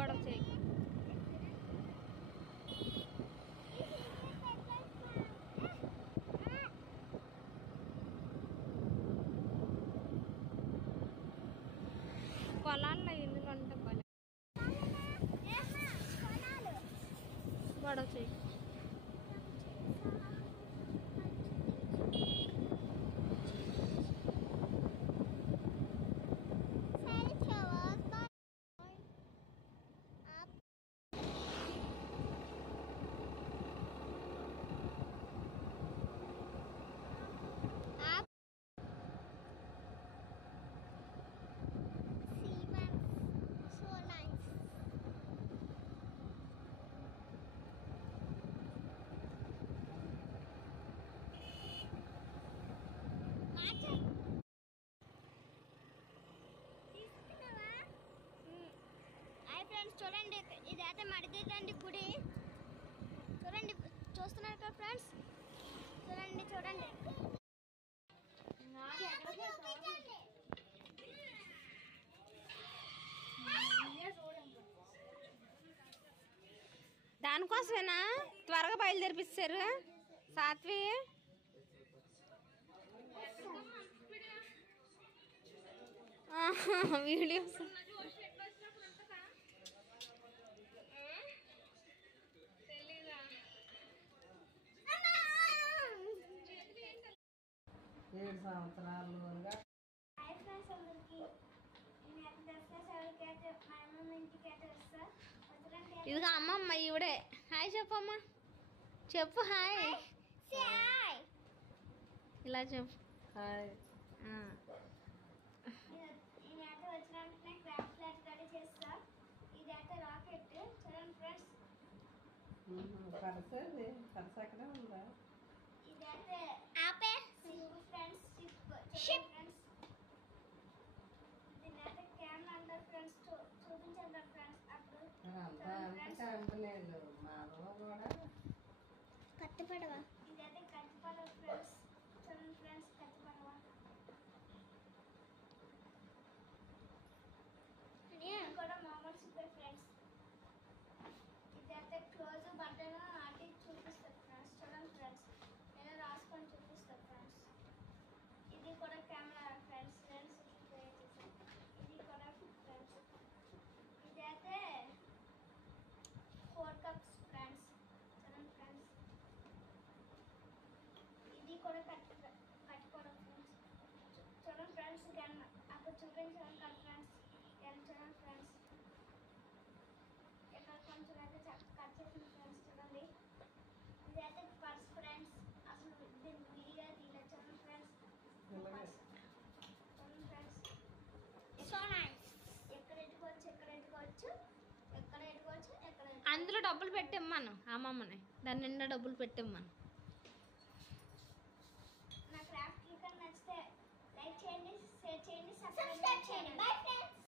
గొడవ చేయి. పొలాల్లో ఇందులో ఉంటే గొడవ చేయి. చూడండి, ఇదైతే మడిదండి గుడి. చూడండి, చూస్తున్నారు కదా ఫ్రెండ్స్. చూడండి చూడండి దానికోసమేనా త్వరగా బయలుదేరిపిస్తారు సాత్వి. వీడియోస్ ఇదిగా అమ్మమ్మ ఈవిడే. హాయ్ చెప్పమ్మా, చెప్పు హాయ్. ఇలా చెప్పు హాయ్. వచ్చిన క్రాఫ్ట్ ఫ్లాట్ రెడీ చేస్తా. ఇదైతే రాకెట్. చూడండి ఫ్రెండ్స్, ఇదైతే ఆపే ఫ్రెండ్స్ షిప్ ఫ్రెండ్స్. దీనైతే కెమెరా అంటారు ఫ్రెండ్స్. చూపించండి ఫ్రెండ్స్. అప్పుడు కత్తి పడవ. ఇదైతే కత్తి పడవ ఫ్రెండ్స్. చూడండి ఫ్రెండ్స్, కత్తి పడవ. కూడా మామూలు సూపర్ ఫ్రెండ్స్. ఇదైతే క్లోజ్ బటన్ ఆటి చూపిస్తారు ఫ్రెండ్స్. చూడండి ఫ్రెండ్స్, నేను రాసుకొని చూపిస్తాను ఫ్రెండ్స్. ఇది కూడా కెమెరా ఫ్రెండ్స్. ఇది కూడా ఫ్రెండ్స్. ఇదైతే 4 కప్స్ ఫ్రెండ్స్. చూడండి ఫ్రెండ్స్, ఇది కూడా కట్టుకోవడం ఫ్రెండ్స్. చూడండి ఫ్రెండ్స్, అక్కడ చూపించడం కదా ఫ్రెండ్స్. చూడండి ఫ్రెండ్స్, ఇక్కడ కొంచెం అయితే కట్ చేసిన ఫ్రెండ్స్. చూడండి, ఇదైతే పర్స్ ఫ్రెండ్స్. అసలు దీన్ని విడిగా తీయలేదు. చూడండి ఫ్రెండ్స్, చూడండి ఫ్రెండ్స్. So nice. ఎక్కడ ఎట్టుకోవచ్చు, అందులో డబ్బులు పెట్టిమ్మను అమ్మమ్మని. దాని నిండా డబ్బులు పెట్టిమ్మను.